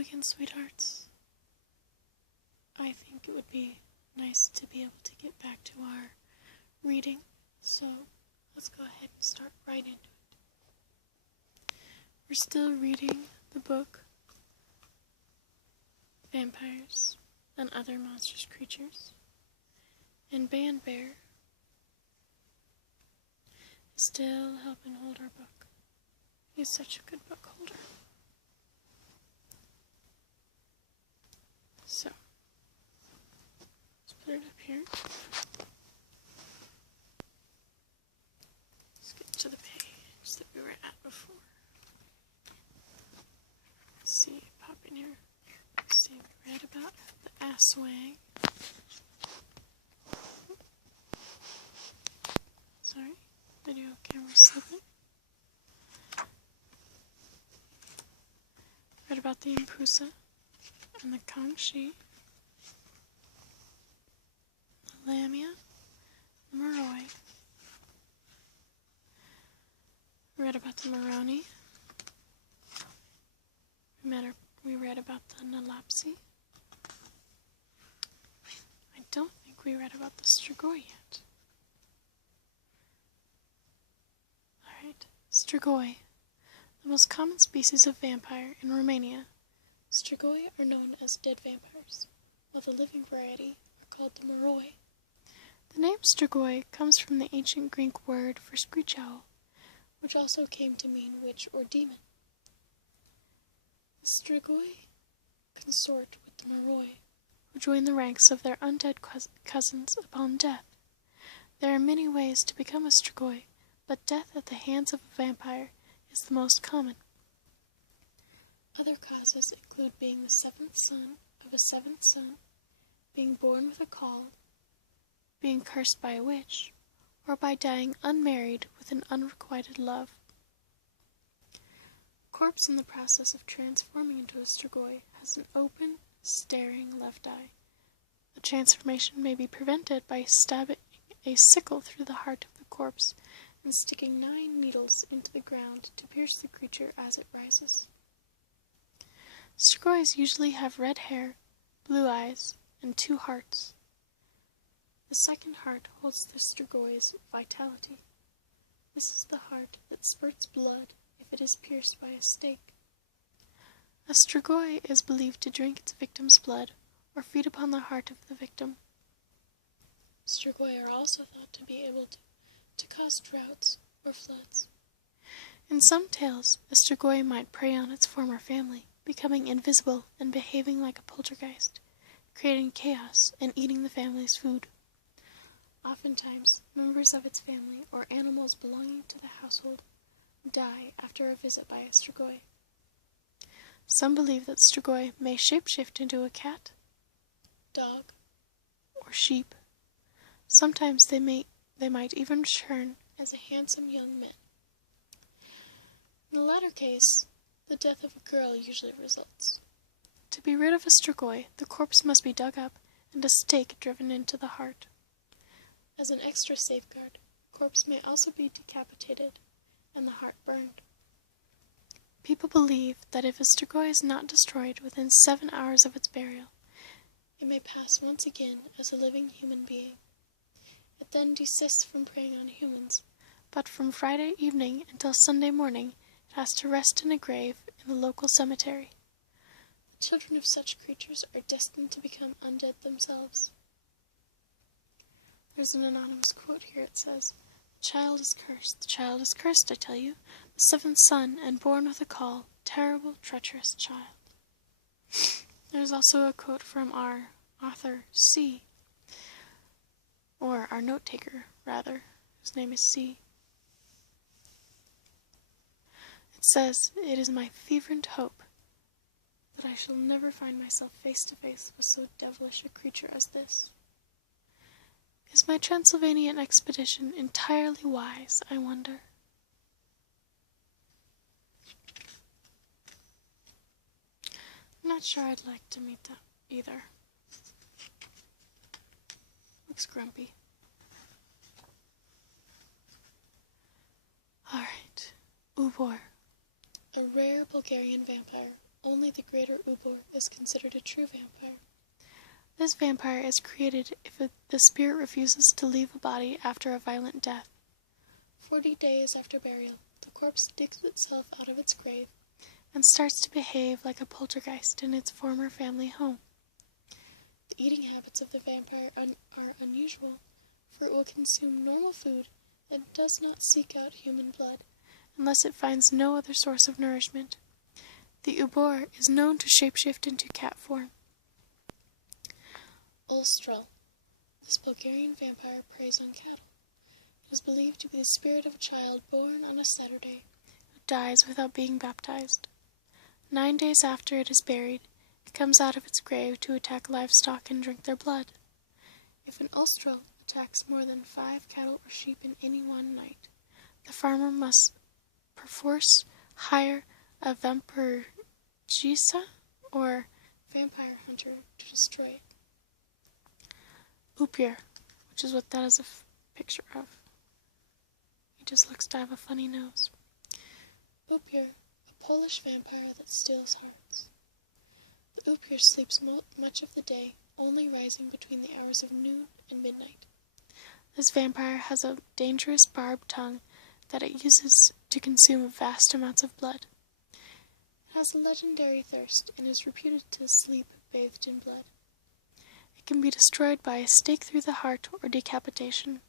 again, sweethearts, I think it would be nice to be able to get back to our reading, so let's go ahead and start right into it. We're still reading the book Vampires and Other Monstrous Creatures, and Band Bear is still helping hold our book. He's such a good book holder. So, let's put it up here. Let's get to the page that we were at before. Let's see, pop in here. Let's see, we read about the asswag. Sorry, video camera slipping. Read about the Impusa and the Kangxi, the Lamia, the Moroi. Read about the Moroni. We read about the Nalapsi. I don't think we read about the Strigoi yet. Alright, Strigoi. The most common species of vampire in Romania. Strigoi are known as dead vampires, while the living variety are called the Moroi. The name Strigoi comes from the ancient Greek word for screech owl, which also came to mean witch or demon. The Strigoi consort with the Moroi, who join the ranks of their undead cousins upon death. There are many ways to become a Strigoi, but death at the hands of a vampire is the most common. Other causes include being the seventh son of a seventh son, being born with a caul, being cursed by a witch, or by dying unmarried with an unrequited love. A corpse in the process of transforming into a Strigoi has an open, staring left eye. The transformation may be prevented by stabbing a sickle through the heart of the corpse and sticking 9 needles into the ground to pierce the creature as it rises. Strigois usually have red hair, blue eyes, and 2 hearts. The second heart holds the Strigoi's vitality. This is the heart that spurts blood if it is pierced by a stake. A Strigoi is believed to drink its victim's blood or feed upon the heart of the victim. Strigoi are also thought to be able to cause droughts or floods. In some tales, a Strigoi might prey on its former family, becoming invisible and behaving like a poltergeist, creating chaos and eating the family's food. Oftentimes, members of its family or animals belonging to the household die after a visit by a Strigoi. Some believe that Strigoi may shapeshift into a cat, dog, or sheep. Sometimes they might even return as a handsome young man. In the latter case, the death of a girl usually results. To be rid of a Strigoi, the corpse must be dug up and a stake driven into the heart. As an extra safeguard, the corpse may also be decapitated and the heart burned. People believe that if a Strigoi is not destroyed within 7 hours of its burial, it may pass once again as a living human being. It then desists from preying on humans, but from Friday evening until Sunday morning it has to rest in a grave in the local cemetery. The children of such creatures are destined to become undead themselves. There's an anonymous quote here. It says, "The child is cursed, the child is cursed, I tell you, the 7th son, and born with a caul, terrible, treacherous child." There's also a quote from our author, C, or our note-taker, rather, whose name is C. It says, "It is my fervent hope that I shall never find myself face to face with so devilish a creature as this. Is my Transylvanian expedition entirely wise, I wonder?" I'm not sure I'd like to meet them either. Looks grumpy. Alright. Ubor. A rare Bulgarian vampire only the greater Ubor is considered a true vampire. This vampire is created if the spirit refuses to leave a body after a violent death. 40 days after burial, the corpse digs itself out of its grave and starts to behave like a poltergeist in its former family home. The eating habits of the vampire are unusual, for it will consume normal food and does not seek out human blood unless it finds no other source of nourishment. The Ubor is known to shapeshift into cat form. Ulstrel. This Bulgarian vampire preys on cattle. It is believed to be the spirit of a child born on a Saturday who dies without being baptized. 9 days after it is buried, it comes out of its grave to attack livestock and drink their blood. If an Ulstrel attacks more than 5 cattle or sheep in any one night, the farmer must perforce hire a vampirgisa, or vampire hunter, to destroy it. Upior, which is what that is a picture of. He just looks to have a funny nose. Upior, a Polish vampire that steals hearts. The Upior sleeps much of the day, only rising between the hours of noon and midnight. This vampire has a dangerous barbed tongue that it uses to consume vast amounts of blood. It has a legendary thirst and is reputed to sleep bathed in blood. It can be destroyed by a stake through the heart or decapitation.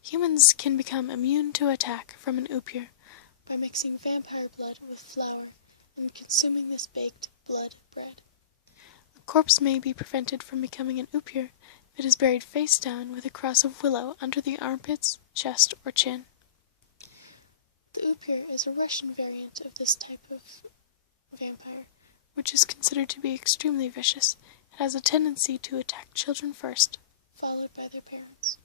Humans can become immune to attack from an Upior by mixing vampire blood with flour and consuming this baked blood bread. A corpse may be prevented from becoming an Upior if it is buried face down with a cross of willow under the armpits, chest, or chin. The Upior is a Russian variant of this type of vampire, which is considered to be extremely vicious. It has a tendency to attack children first, followed by their parents.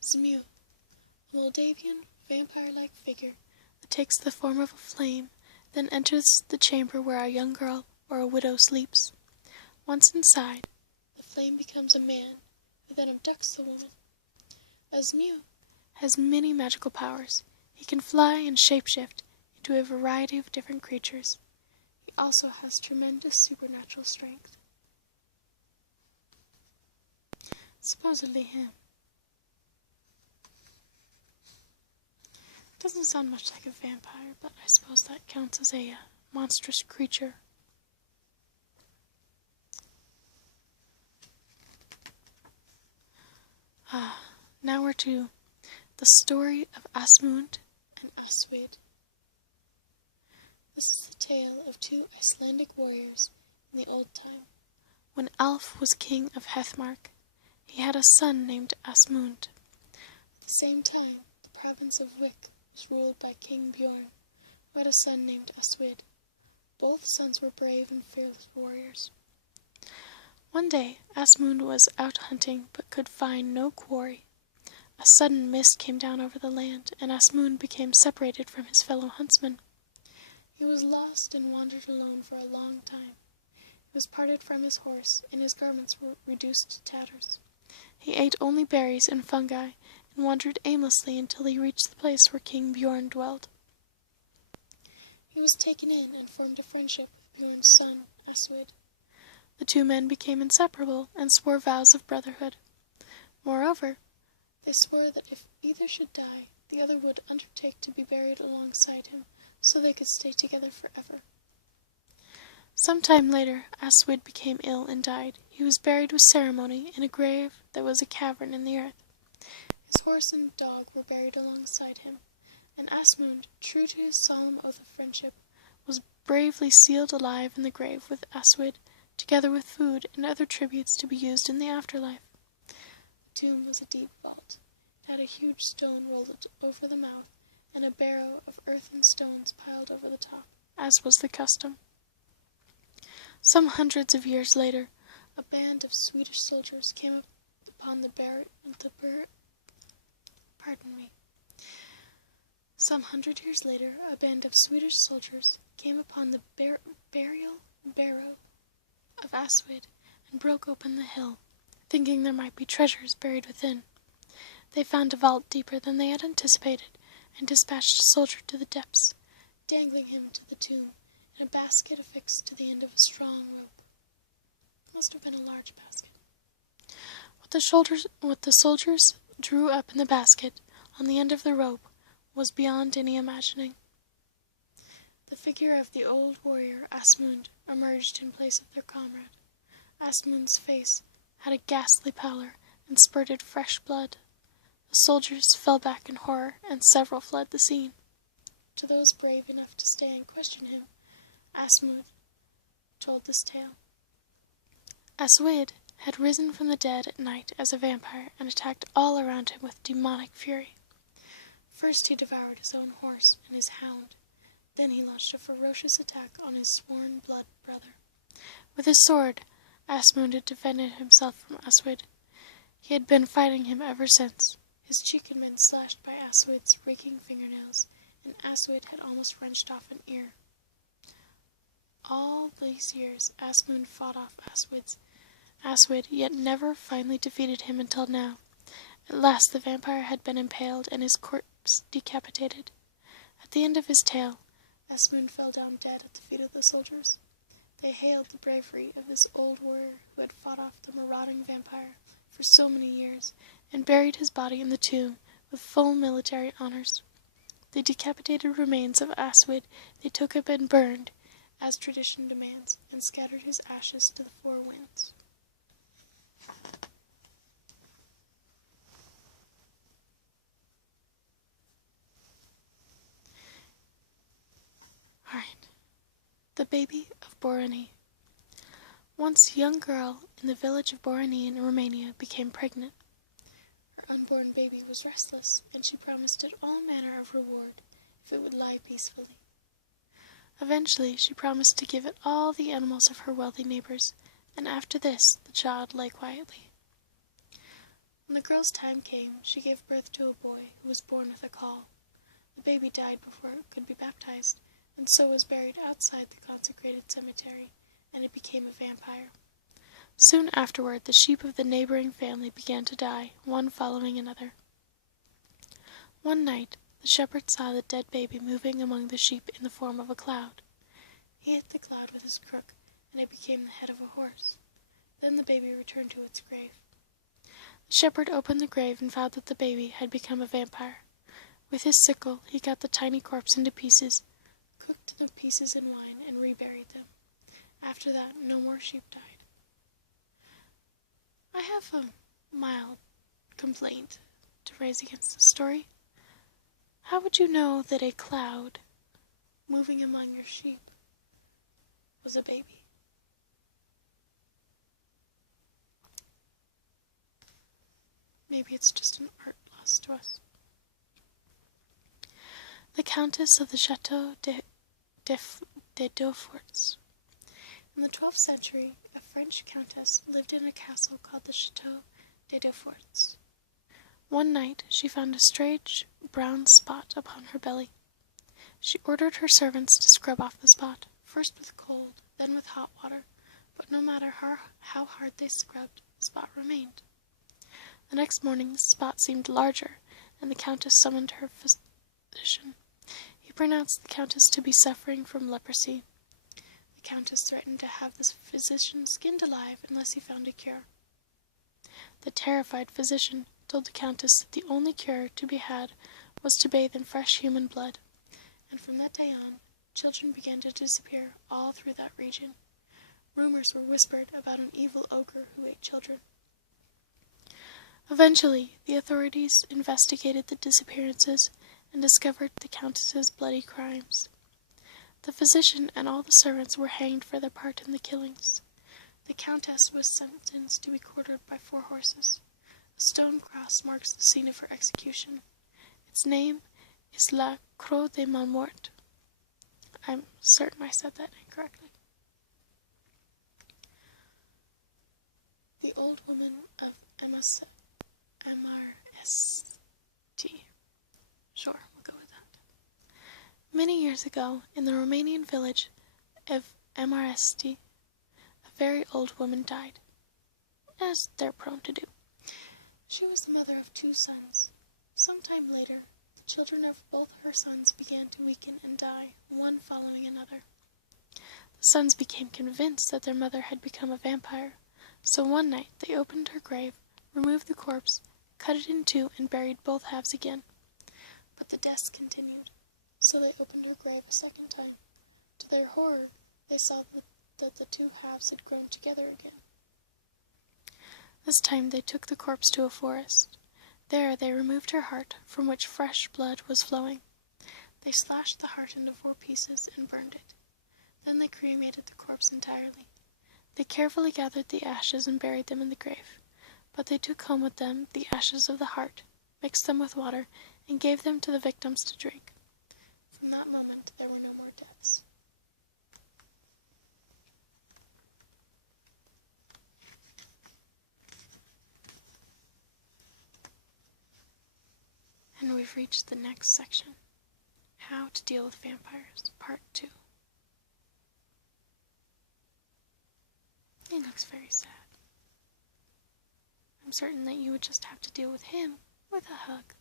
Zmeu, a Moldavian vampire-like figure that takes the form of a flame, then enters the chamber where a young girl or a widow sleeps. Once inside, the flame becomes a man, who then abducts the woman. Zmeu has many magical powers. He can fly and shapeshift into a variety of different creatures. He also has tremendous supernatural strength. Supposedly him. Doesn't sound much like a vampire, but I suppose that counts as a monstrous creature. Now we're to the story of Asmund and Aswid. This is the tale of 2 Icelandic warriors in the old time. When Alf was king of Hethmark, he had a son named Asmund. At the same time, the province of Wick was ruled by King Bjorn, who had a son named Aswid. Both sons were brave and fearless warriors. One day, Asmund was out hunting, but could find no quarry. A sudden mist came down over the land, and Asmund became separated from his fellow huntsmen. He was lost and wandered alone for a long time. He was parted from his horse, and his garments were reduced to tatters. He ate only berries and fungi, and wandered aimlessly until he reached the place where King Bjorn dwelled. He was taken in and formed a friendship with Bjorn's son, Aswid. The 2 men became inseparable and swore vows of brotherhood. Moreover, they swore that if either should die, the other would undertake to be buried alongside him, so they could stay together forever. Some time later, Aswid became ill and died. He was buried with ceremony in a grave that was a cavern in the earth. His horse and dog were buried alongside him, and Asmund, true to his solemn oath of friendship, was bravely sealed alive in the grave with Aswid, together with food and other tributes to be used in the afterlife. The tomb was a deep vault. It had a huge stone rolled over the mouth, and a barrow of earth and stones piled over the top, as was the custom. Some hundreds of years later, a band of Swedish soldiers came upon the barrow of Aswid and broke open the hill, thinking there might be treasures buried within. They found a vault deeper than they had anticipated, and dispatched a soldier to the depths, dangling him to the tomb in a basket affixed to the end of a strong rope. It must have been a large basket. What the soldiers drew up in the basket, on the end of the rope, was beyond any imagining. The figure of the old warrior Asmund emerged in place of their comrade. Asmund's face had a ghastly pallor and spurted fresh blood. The soldiers fell back in horror, and several fled the scene. To those brave enough to stay and question him, Asmund told this tale. Aswid had risen from the dead at night as a vampire and attacked all around him with demonic fury. First he devoured his own horse and his hound. Then he launched a ferocious attack on his sworn blood brother. With his sword, Asmund had defended himself from Aswid. He had been fighting him ever since. His cheek had been slashed by Aswid's raking fingernails, and Aswid had almost wrenched off an ear. All these years Asmund fought off Aswid, yet never finally defeated him until now. At last the vampire had been impaled and his corpse decapitated. At the end of his tale, Asmund fell down dead at the feet of the soldiers. They hailed the bravery of this old warrior who had fought off the marauding vampire for so many years, and buried his body in the tomb with full military honors. The decapitated remains of Aswid they took up and burned, as tradition demands, and scattered his ashes to the four winds. Alright. The Baby of Borani. Once a young girl in the village of Borani in Romania became pregnant. Her unborn baby was restless, and she promised it all manner of reward if it would lie peacefully. Eventually she promised to give it all the animals of her wealthy neighbors, and after this the child lay quietly. When the girl's time came, she gave birth to a boy who was born with a caul. The baby died before it could be baptized, and so was buried outside the consecrated cemetery, and it became a vampire. Soon afterward the sheep of the neighboring family began to die, one following another. One night the shepherd saw the dead baby moving among the sheep in the form of a cloud. He hit the cloud with his crook, and it became the head of a horse. Then the baby returned to its grave. The shepherd opened the grave and found that the baby had become a vampire. With his sickle he cut the tiny corpse into pieces, cooked the pieces in wine, and reburied them. After that, no more sheep died. I have a mild complaint to raise against the story. How would you know that a cloud moving among your sheep was a baby? Maybe it's just an art lost to us. The Countess of the Chateau de Beauforts. In the 12th century, a French countess lived in a castle called the Chateau de Beauforts. One night she found a strange brown spot upon her belly. She ordered her servants to scrub off the spot, first with cold, then with hot water, but no matter how hard they scrubbed, the spot remained. The next morning the spot seemed larger, and the countess summoned her physician. He pronounced the countess to be suffering from leprosy. The countess threatened to have the physician skinned alive unless he found a cure. The terrified physician told the countess that the only cure to be had was to bathe in fresh human blood, and from that day on, children began to disappear all through that region. Rumors were whispered about an evil ogre who ate children. Eventually, the authorities investigated the disappearances and discovered the countess's bloody crimes. The physician and all the servants were hanged for their part in the killings. The countess was sentenced to be quartered by 4 horses. A stone cross marks the scene of her execution. Its name is La Croix de Malmort. I'm certain I said that incorrectly. The Old Woman of MRST. Sure, we'll go with that. Many years ago, in the Romanian village of MRST, a very old woman died, as they're prone to do. She was the mother of 2 sons. Sometime later, the children of both her sons began to weaken and die, one following another. The sons became convinced that their mother had become a vampire, so one night they opened her grave, removed the corpse, cut it in two, and buried both halves again. But the deaths continued, so they opened her grave a second time. To their horror, they saw that the two halves had grown together again. This time they took the corpse to a forest. There they removed her heart, from which fresh blood was flowing. They slashed the heart into 4 pieces and burned it. Then they cremated the corpse entirely. They carefully gathered the ashes and buried them in the grave, but they took home with them the ashes of the heart, mixed them with water, and gave them to the victims to drink. From that moment there were no more deaths. And we've reached the next section. How to deal with vampires, part 2. He looks very sad. I'm certain that you would just have to deal with him with a hug.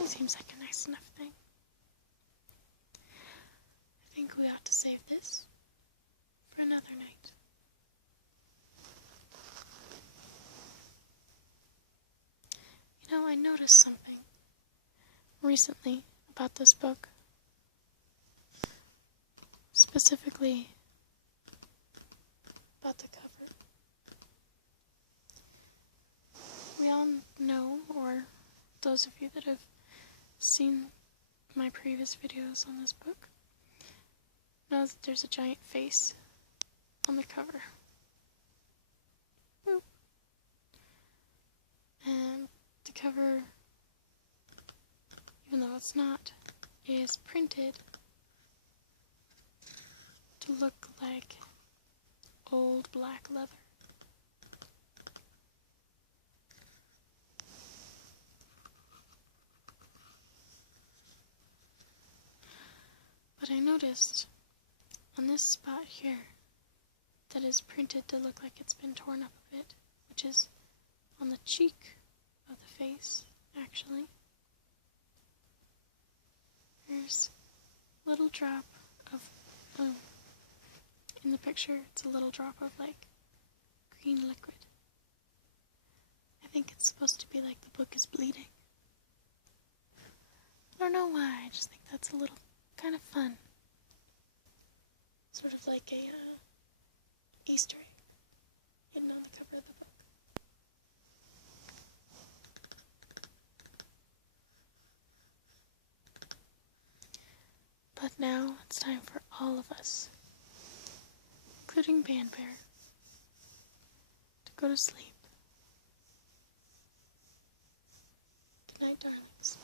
He seems like a nice enough thing. I think we ought to save this for another night. You know, I noticed something recently about this book. Specifically about the cover. We all know, or those of you that have seen my previous videos on this book, know that there's a giant face on the cover. Boop. And the cover, even though it's not, is printed to look like old black leather. But I noticed on this spot here that is printed to look like it's been torn up a bit, which is on the cheek of the face, actually. There's a little drop of, in the picture, it's a little drop of, like, green liquid. I think it's supposed to be like the book is bleeding. I don't know why, I just think that's a little kind of fun. Sort of like a Easter egg hidden on the cover of the book. But now it's time for all of us, including Ban Bear, to go to sleep. Good night, darlings.